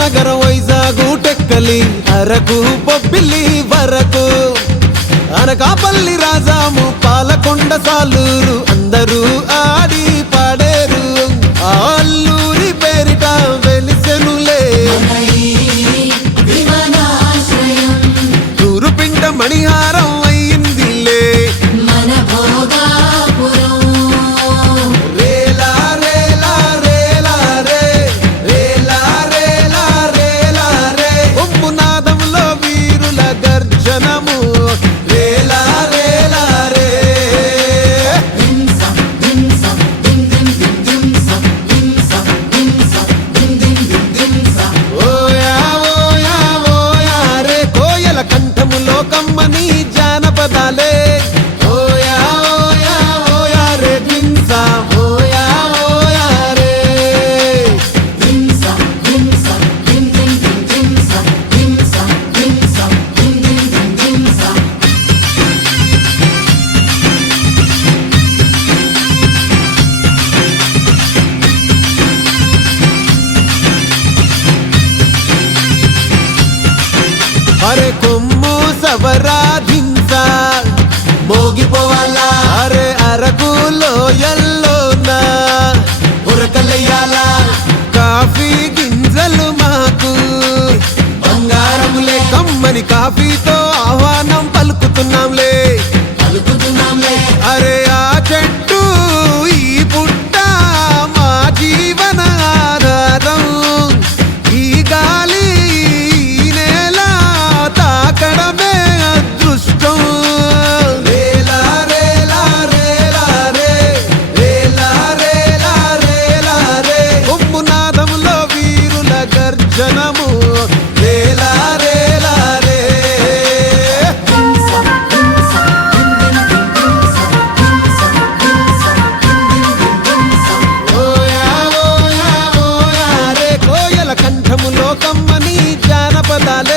నగర వైజాగు టెక్కలి అరకు బొబ్బిలి వరకు అనకాపల్లి రాజాము పాలకొండ సాలూరు అందరూ ఆడి పాడేరు అల్లూరి పేరిట వెలిసెనులే తూరుపిండ మణిహారం అయ్యిందిలే అరే కొమ్ము సవరాధింసా మోగిపోవాలా అరే అరకులో ఎల్లోనా ఉరకలయ్యాలా కాఫీ గింజలు మాకు బంగారములే కమ్మని కాఫీతో ఆహ్వానం పలుకుతున్నాంలే అరే ఆ చెట్టు ఈ పుట్ట మా జీవన ఆధారం ఈ గాలి తాకడమే అదృష్టం రేలా రేలా రేలా రే రేలా రేలా రేలా రే కొమ్మునాదంలో వీరుల గర్జనము రేలా రేలా రే ఓయా ఓయా ఓయా రే కోయల కంఠములో కమ్మని జానపదాలు